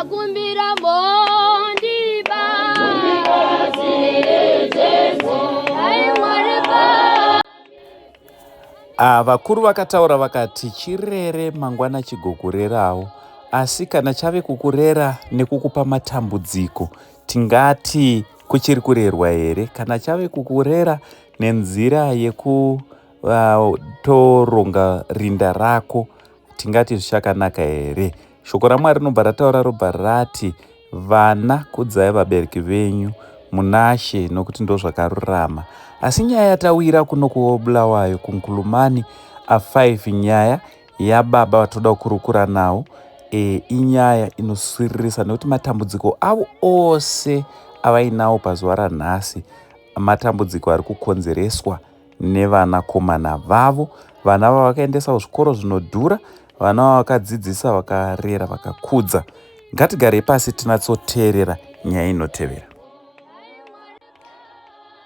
ndakumbira mondiba vakuru vakataura vakati chirere mangwana chigokurerawo, asi kana chave kukurera nekukupa matambudziko tingati kuchiri kurerwa here? Kana chave kukurera nenzira yekutoronga rinda rako tingati zvichakanaka here? Shoko raMwari rinobva rataura robva rati vana kudzai vabereki venyu munashe nokuti ndo zvakarurama. Asi nyaya yatawira kuno kuObulawayo kuNkulumani 5, nyaya yababa vatoda kukurukura nawo inyaya inoswiririsa nekuti matambudziko avo ose avainawo pazuva ranhasi matambudziko ari kukonzereswa nevanakomana vavo, vana vavakaendesa kuzvikoro zvinodhura, vana vavakadzidzisa, vakarera, vakakudza. Ngatigare pasi tinatsoteerera nyaya inotevera.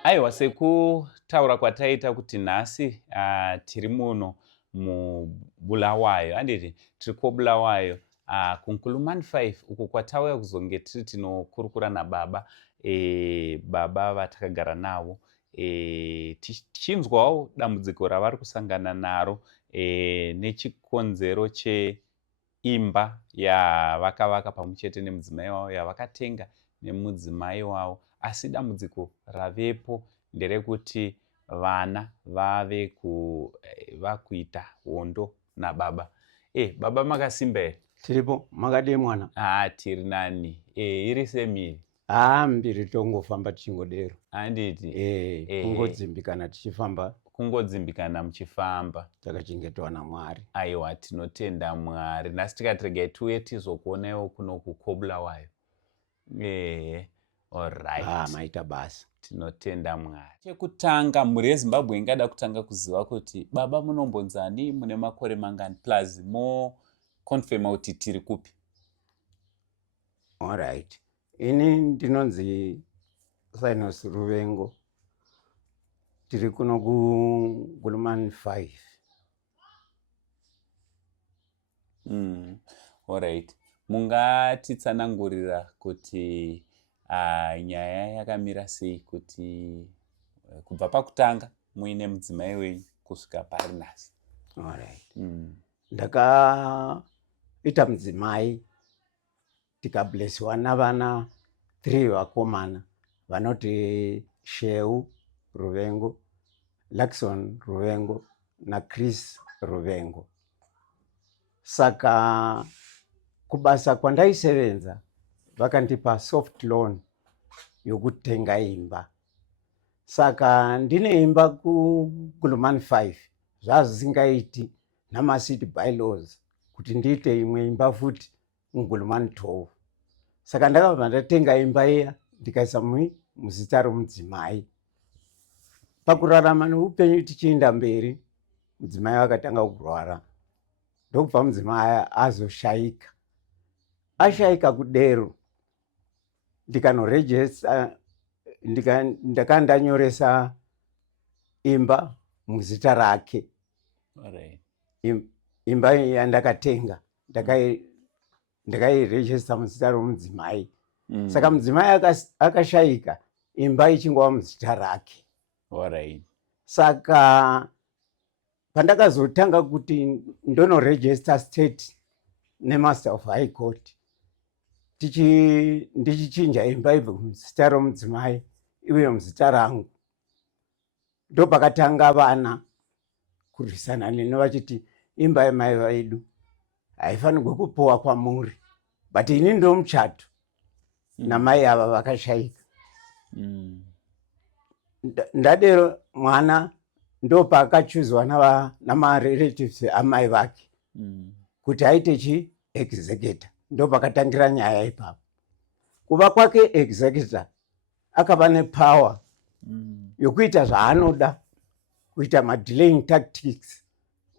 Aiwa, sekutaura kwataita kuti nhasi tiri muno muBulawayo, handiti tiri kuObulawayo kuNkulumani 5 uko kwatauya kuzonge tiri tinokurukura nababa baba vatakagara navo tichinzwawo dambudziko ravari kusangana naro nechikonzero cheimba yavakavaka pamwe chete nemudzimai wavo, yavakatenga nemudzimai wavo. Asi dambudziko ravepo nderekuti vana vakuita hondo nababa. Baba makasimba here? Tiripo, makadii mwana? Tiri nani. Iri semiri? Mbiri tongofamba tichingodero. Handiti? Kungodzimbikana tichifamba. Kungodzimbikana muchifamba. Takachengetwa naMwari. Aiwa, tinotenda Mwari. Nhasi tikati regai tiuye tizokuonaiwo kuno kuObulawayo. Alright. Maita basa. Tinotenda Mwari. Chekutanga, mhuri yeZimbabwe ingada kutanga kuziva kuti baba munombonzani, mune makore mangani, plus confirma kuti tiri kupi? Alright. Ini ndinonzi Sinus Ruvengo. Tiri kuno kuNkulumani 5. Alright. Mungatitsanangurira kuti nyaya yakamira sei, kuti kubva pakutanga muine mudzimai wenyu kusvika pari nhasi? Alright. Ndakaita mudzimai tikablesiwa navana 3 vakomana vanoti Sheu Ruvengo, Lakson Ruvengo naChris Ruvengo. Saka kubasa kwandaisevenza vakandipa soft loan yokutenga imba. Saka ndine imba kuNkulumani 5 zvazisingaiti namaCity bylaws kuti ndiite imwe imba futi kuNkulumani 12. Saka ndakabva ndatenga imba iya ndikaisa muzita romudzimai. Pakurarama neupenyu tichienda mberi, mudzimai akatanga kurwara. Ndokubva mudzimai azoshayika. Ashayika kudero, ndikanorejesta, ndakandanyoresa imba muzita rake. Imba yandakatenga ndakairejesta muzita romudzimai. Saka mudzimai akashayika, imba ichingova muzita rake. Saka pandakazotanga kuti ndonorejesta state nemaster of high court, ndichichinja imba ibve muzita romudzimai iwe muzita rangu, ndopakatanga vana kurwisana neni vachiti imba yamai vedu haifanirwe kupuwa kwamuri, but ini ndo muchato namai ava vakashayika. Ndadero mwana ndopakachuzwa namarelatives amai vake kuti aite executor. Ndopakatangira nyaya ipapo. Kuva kwake executor akava nepower yokuita zvaanoda, kuita madelaying tactics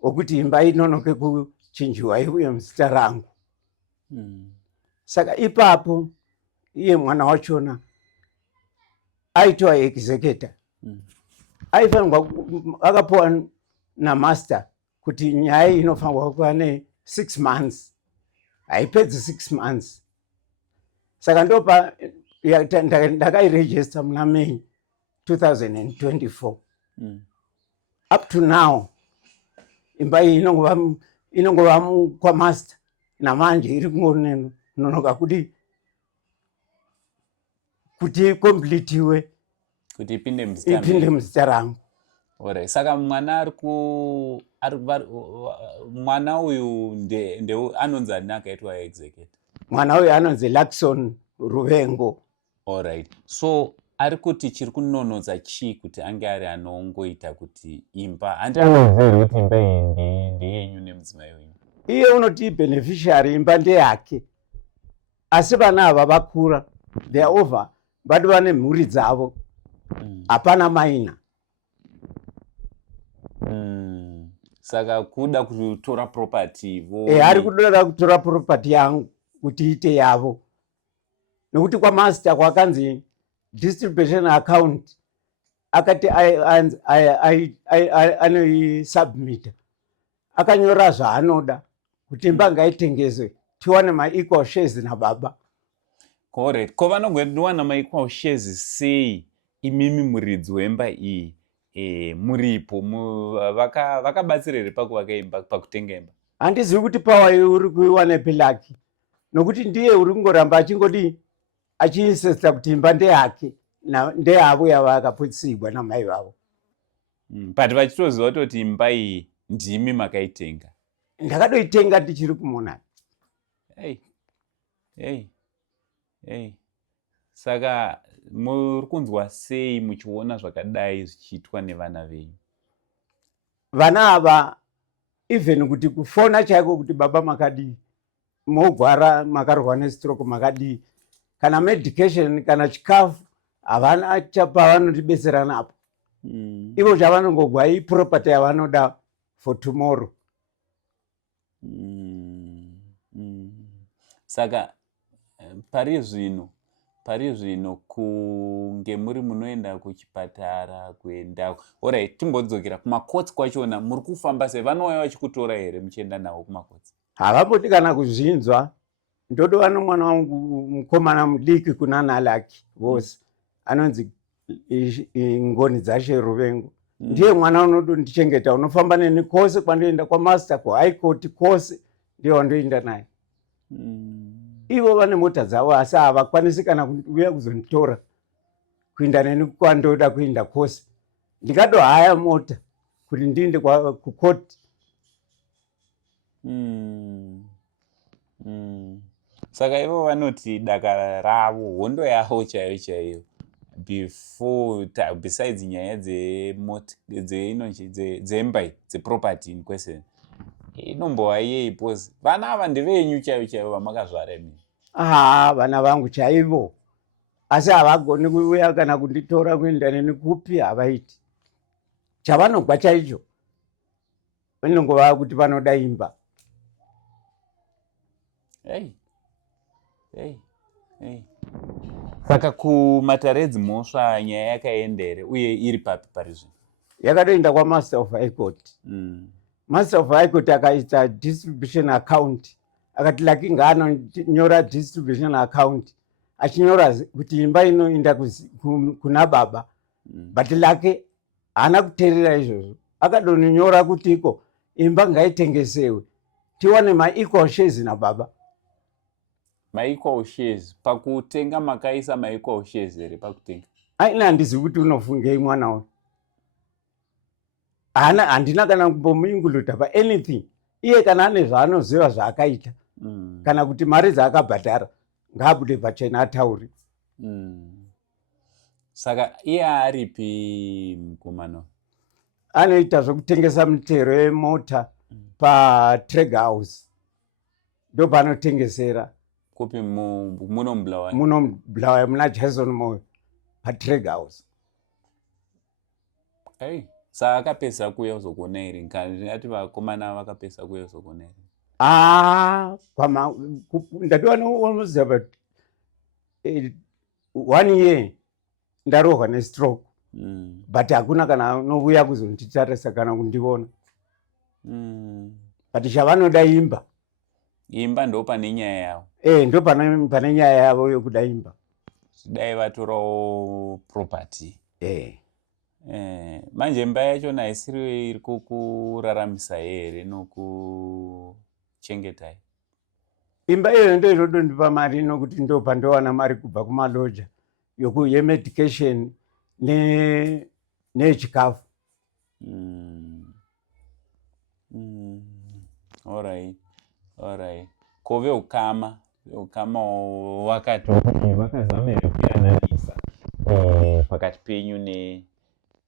okuti imba inonoke kuchinjiwa iuye muzita rangu. Saka ipapo iye mwana wachona aitwa executor. Aifanirwa akapuwa namaster kuti nyaya inofanirwa kuva ne 6 months. Haipedzi 6 months saka ndopa ndakairegister muna May 2024. Up to now imba iyi inongova kwamaster namanje iri kungononoka kuti ikomplitiwe kuti ipinde muzita rangu. Alright. Saka mwana uyu anonzi ani akaitwa execute? Mwana uyu anonzi Luxon Ruvengo. Alright. So ari kuti chiri kunonodza chii kuti ange ari anongoita kuti imba handinozivi kuti imba iyi ndeyenyu nemudzimai wenyu? Iye unoti beneficiary, imba ndeyake, asi vana ava vakura, they are over, vati vane mhuri dzavo, hapana maina. Saka kuda kutora property vo ari kuda kutora property yangu kuti ite yavo, nekuti kwamaster kwakanzi distribution account akati anoisubmita, akanyora zvaanoda kuti imba ngaitengeswe tiwane ma-equal shares nababa. Correct. Ko vanogona ma-equal shares sei imimi muridzi wemba iyi muripo vakabatsira here pakuvaka imba, pakutenga imba? Handizivi kuti pawa uri kuiwana pilaki, nokuti ndiye uri kungoramba achingodi achiinsista kuti imba ndeyake ndeyavo yavakaputsigwa namai vavo. But vachitoziva kuti imba iyi ndimi makaitenga? Ndakadoitenga tichiri kumonana. Saka muri kunzwa sei muchiona zvakadai zvichiitwa nevana venyu? Vana ava even kuti kufona chaiko kuti baba makadii, mogwara makarwa nestroke makadii, kana medication kana chikafu havana pavanotibetsera napo. Ivo chavanongogwa iproperty yavanoda for tomorrow. Saka pari zvino kunge muri munoenda kuchipatara kuenda, alright, timbodzokera kumakotsi kwachona muri kufamba sei? Vanouya vachikutora here muchienda navo kumakotsi? Havamboti kana kuzvinzwa. Ndodova nomwana wangu mukomana mudiki kuna Nalaki vose, anonzi Ngoni Dzashe Ruvengo. Ndiye mwana unondondichengeta, unofamba neni kose kwandoenda kwamaster, kuhigh court kose ndiye wandoenda naye. Ivo vane mota dzavo asi havakwanisi kana kuuya kuzonditora kuenda neni kwandoda kuenda kose. Ndikadohaya mota kuti ndiende kukoti. Saka ivo vanoti dakara ravo, hondo yavo chaiyo chaiyo, besides nyaya dzemba dzeproperty in question, inombova yei pose? Vana ava ndevenyu chaiyo chaiyo vamakazvara imi? Vana vangu chaivo, asi havagoni kuuya kana kunditora kuenda neni kupi, havaiti. Chavanogwa chaicho vanongova kuti vanoda imba. Saka kumataredzi mhosva nyaya yakaendere uye iri papi pari zvino? Yakatoenda kwamaster of high court. Master of high court akaita distribution account, akati Lucky ngaanonyora distribution account achinyora kuti imba inoenda kuna baba, but Lucky haana kuteerera izvozvo. Akadononyora kutiko imba ngaitengesewe tiwane ma-equal shares nababa. Ma-equal shares pakutenga makaisa ma-equal shares here pakutenga? Aina handizivi kuti unofungei mwana uyu. Handina kana kumbomuinguluta pa anything. Iye kana ane zvaanoziva zvaakaita, kana kuti mari dzaakabhadhara ngaabude pachena atauri. Saka iye aripi mukomana? Anoita zvokutengesa mitero yemota paTreg House. Ndo paanotengesera. Kupi muno Bulawayo? Muno Bulawayo muna Jason Moyo paTreg House. Saka akapesa kuuya kuzokuona here? Ndingati vakomana vakapesa kuuya kuzokuona here? Ndatiwa almost about 1 year ndarohwa nestroke, but hakuna kana nouya kuzonditarisa kana kundiona. But chavanoda imba. imba ndo pane nyaya yavo. Ndo pane nyaya yavo yokuda imba. Dai vatorawo property. Manje imba yacho haisiri iri kukuraramisa here nokuchengetai? Imba iyo ndo inodondipa mari nokuti ndo pandowana mari kubva kumaloja yemedication nechikafu. Alright. Ko veukama vakazama here kuyananisa pakati penyu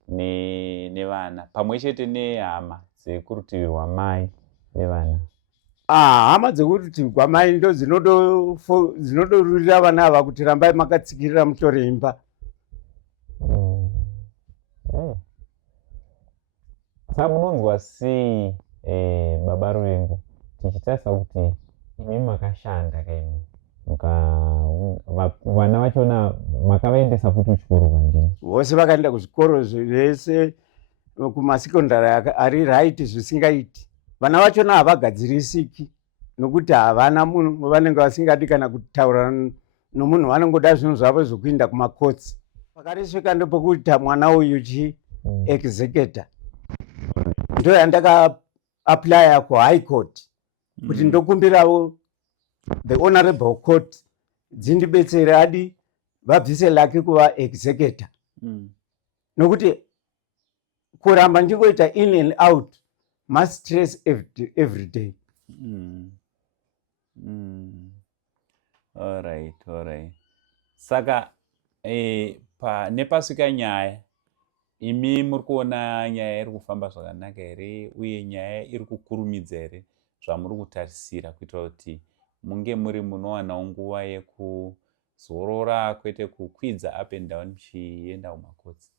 nevana pamwe chete nehama dzekurutivi rwamai nevana? Hama dzekurutivi rwamai ndo dzinodorurira vana ava kuti rambai makatsikirira mutore imba. Saka munonzwa sei baba Ruvengo tichitarisa kuti imi makashanda kaimi vana vachona makavaendesa futi kuchikoro kanjini? Vose vakaenda kuzvikoro zvese kumasekondari ari right zvisingaiti. Vana vachona havagadzirisiki nokuti havana munhu vanenge vasingadi kana kutaura nomunhu, vanongoda zvinhu zvavo zvokuinda kumakotsi. Pakarisvika ndopokuita mwana uyu executor. Ndo yandaka apply kuHigh Court kuti ndokumbirawo the honorable court dzindibetsere adi vabvise Lucky kuva executor. Nokuti kuramba ndingoita in and out must stress every day. Alright. Saka nepasvika nyaya imi muri kuona nyaya iri kufamba zvakanaka here uye nyaya iri kukurumidza here zvamuri kutarisira kuitira kuti munge muri munowanawo nguva yekuzorora kwete kukwidza up and down muchienda kumakotsi?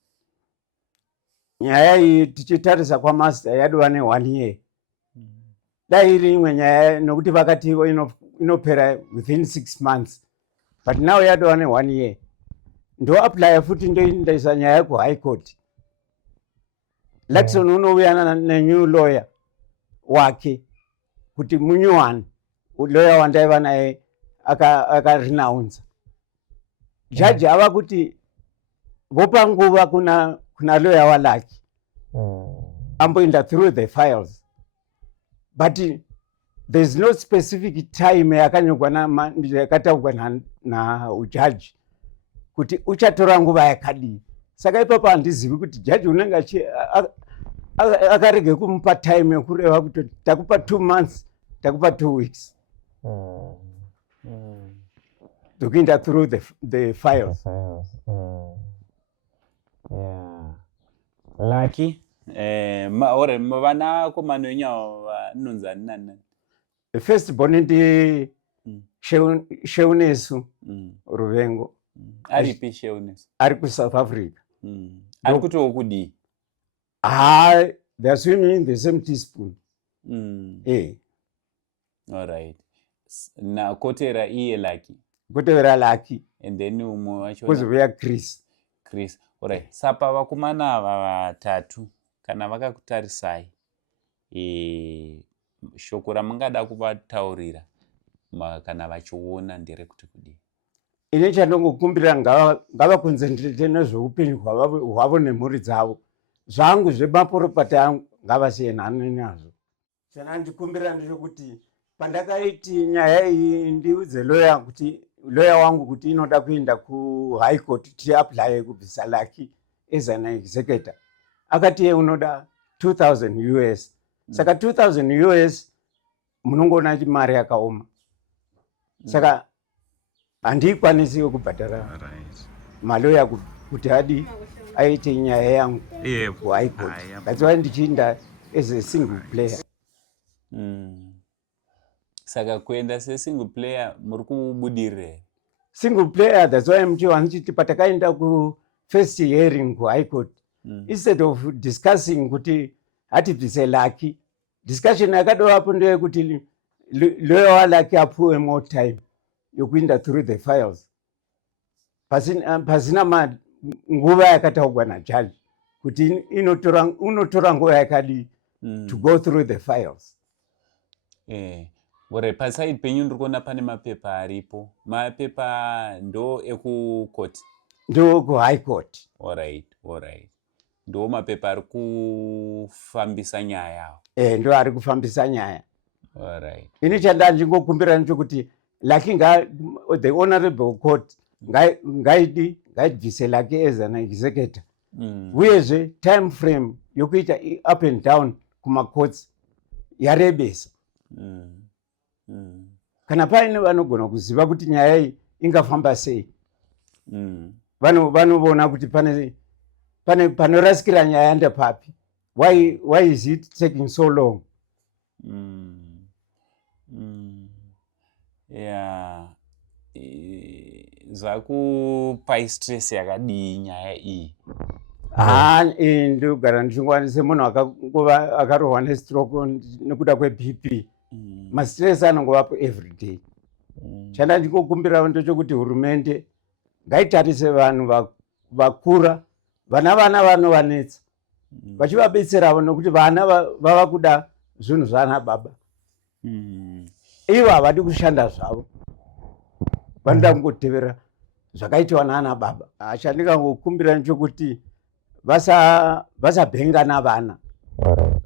Nyaya iyi tichitarisa kwamaster yadova ne1 year. Dai iri imwe nyaya nokuti vakati inopera within 6 months, but now yadova ne1 year. Ndo apply futi ndoindaisa nyaya kuHigh Court. Luckson unouya nenew lawyer wake kuti munyuhani lawyer wandaiva naye akarenounce. Judge ava kuti vopa nguva kuna lawyer waLucky amboenda through the files, but there's no specific time yakataurwa naujudge kuti uchatora nguva yakadii. Saka ipapo handizivi kuti judge unenge akarege kumupa time yekureva kuti takupa 2 months, takupa 2 weeks. Tokuenda through the files. Lucky vana komano wenyu vanonzi ani nani? The first born ndi Sheunesu Ruvengo. Aripi Sheunesu? Ari kuSouth Africa. Ari kutiwo kudii? They are swimming in the same teaspoon. Alright. Na kotera iye Lucky? Kotera Lucky. And then umwe wacho kuzouya Chris. Alright. Sapa vakomana ava vatatu kana vakakutarisai shoko ramungada kuvataurira kana vachiona nderekuti kudii? Ine chandongokumbira ngavakonzentrate nezveupenyu hwavo nemhuri dzavo. Zvangu zvemaporopati angu ngavasiye nhano nazvo. Chanandikumbira ndechekuti pandakaiti nyaya iyi ndiudze lawyer wangu kuti inoda kuenda kuHigh Court tiapply kubvisa Lucky as an executor. Akati ye unoda 2000 US. Saka 2000 US munongoona mari yakaoma. Saka handikwanisiwo kubhadhara malawyer kuti adi aite nyaya yangu kuHigh Court. That's why ndichienda as a single player. Saka kuenda sesingle player muri kubudirira? Single player, that's why muchiwanchiti patakaenda first hearing kuHigh Court. Instead of discussing kuti hatibvise Lucky, discussion yakadovapo ndeyekuti lawyer waLucky apuwe more time yokuenda through the files. Pasina nguva yakataurwa najudge kuti unotora nguva yakadii to go through the files. ore paside penyu ndiri kuona pane mapepa aripo. Mapepa ndo ekukoti? Ndo kuhigh court. Alright. Ndo mapepa ari kufambisa nyaya. Ndo ari kufambisa nyaya. Alright. Ini chandandingokumbira nchokuti like the honorable court ngaibvise lake as an executor. Uyezve time frame yokuita up and down kumacourts yarebesa. Kana paine vanogona kuziva kuti nyaya iyi ingafamba sei. Vanoona kuti panorasikira nyaya ndepapi. Why is it taking so long? Yeah. Zvakupai stress yakadii nyaya iyi? Ndogara ndichingwani semunhu akarohwa nestroke nekuda kweBP. Mastress anongovapo every day. Chanda ndingokumbira ndechokuti hurumende ngaitarise vanhu vakura, vana vanovanetsa, vachivabetseravo nokuti vana vava kuda zvinhu zvana baba. Ivo havadi kushanda zvavo, vanoda kungotevera zvakaitwa nana baba. Chandingangokumbira ndechokuti vasabhenga navana.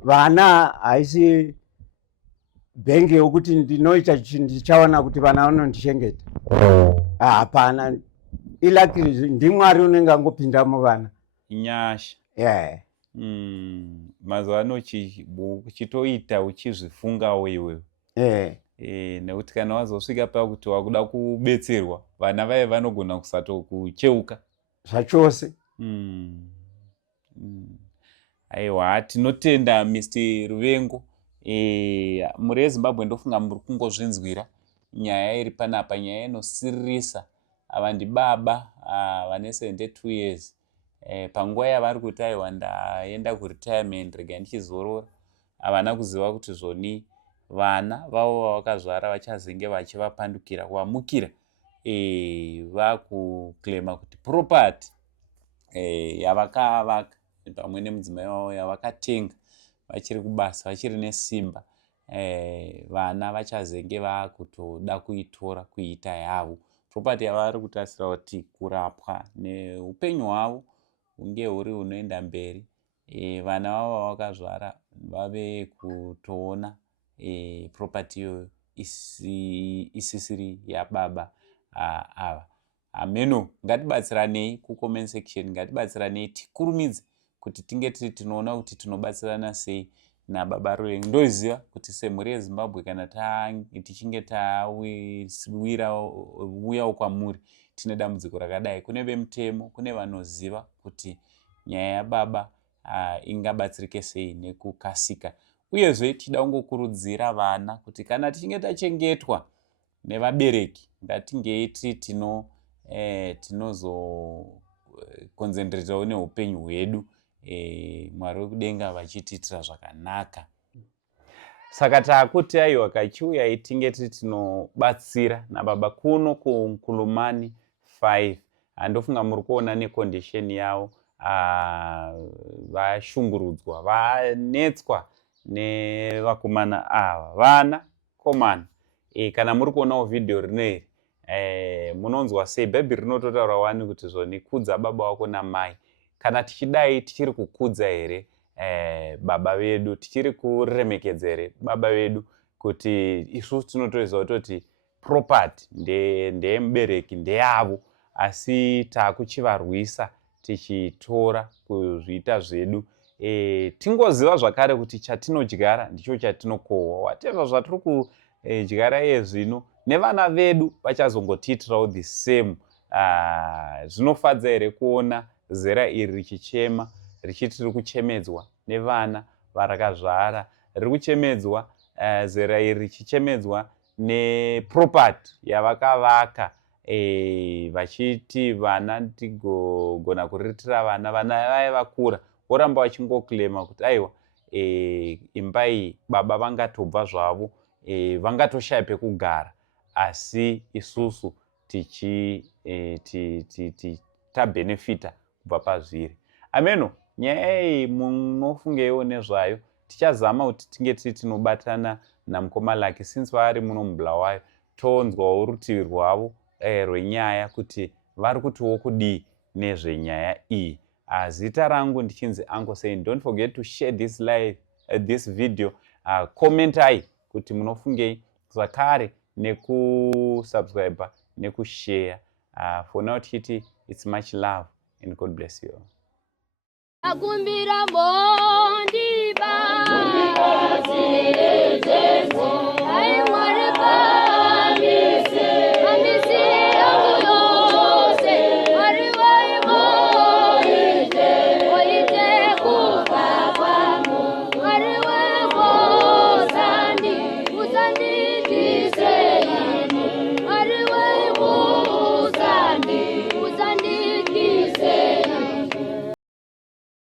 Vana haisi bhenge yokuti ndinoita ndichaona kuti vana vanondichengeta. Hapana, ilakiri ndimwari unenge angopinda muvana. Nyasha. Yeah. Mazuva ano uchitoita uchizvifungawo iwewe. Nekuti kana wazosvika pakuti wakuda kubetserwa, vana vaye vanogona kusatokucheuka zvachose. Aiwa, tinotenda Mr. Ruvengo. Muri eZimbabwe ndofunga muri kungozvinzwira nyaya iri panapa, nyaya inosiririsa. Ava ndibaba vane 72 years. Panguva yavari kuti aiwa ndaenda kuretirement rega ndichizorora, havana kuziva kuti zvoni vana vavo vavakazvara vachazenge vachivapandukira kuvamukira vakuklema kuti property yavakavaka pamwe nemudzimai wavo yavakatenga vachiri kubasa, vachiri nesimba, vana vachazenge vakutoda kuitora kuiita yavo. Property yavari kutasira kuti kurapwa neupenyu hwavo hunge huri hunoenda mberi, vana vavo vavakazvara vave kutoona property iyoyo isisiri yababa ava. Ameno, ngatibatsiranei kucomment section, ngatibatsiranei tikurumidze kuti tinge tinoona kuti tinobatsirana sei nababa Ruvengo. Ndoziva kuti semhuri yeZimbabwe kana tichinge tauyawo kwamuri tine dambudziko rakadai, kune vemutemo, kune vanoziva kuti nyaya yababa ingabatsirike sei nekukasika. Uyezve tida kungokurudzira vana kuti kana tichinge tachengetwa nevabereki ngatingei tinozokonzentretawo neupenyu hwedu, Mwari wekudenga vachitiitira zvakanaka. Saka taakuti aiwa kachiuya tinge tinobatsira nababa kuno kuNkulumani 5. Ndofunga muri kuona necondition yavo, vashungurudzwa, vanetswa nevakomana ava, vana komana. Kana muri kuonawo video rinoiri, munonzwa sei bhaibheri rinototaura wani kuti zvoni kudza baba wako namai. Kana tichidai tichiri kukudza here baba vedu, tichiri kuremekedza here baba vedu, kuti isusu tinotoziva kutoti property ndeyemubereki, ndeyavo, asi taakuchivarwisa tichitora kuzviita zvedu. Tingoziva zvakare kuti chatinodyara ndicho chatinokohwa. Whatever zvatiri kudyara iye zvino, nevana vedu vachazongotiitirawo the same. Zvinofadza here kuona zera iri richichema, richiti riri kuchemedzwa nevana varakazvara, riri kuchemedzwa zera iri richichemedzwa neproperty yavakavaka, vachiti vana tigogona kuriritira vana vaye vakura, voramba vachingoklema kuti aiwa imba iyi baba vangatobva zvavo, vangatoshaya pekugara, asi isusu tabhenefita kubva pazviri. Ameno, nyaya iyi munofungeiwo nezvayo, tichazama kuti tinge tinobatana namukoma Lucky since vari muno muBulawayo tonzwawo rutivi rwavo rwenyaya kuti vari kutiwo kudii nezvenyaya iyi. Zita rangu ndichinzi Uncle Sane. Don't forget to share this video. Commentai kuti munofungei zvakare nekusubscribe nekushare. For now tichiti it's much love and God bless you all. Akumbira mondi ba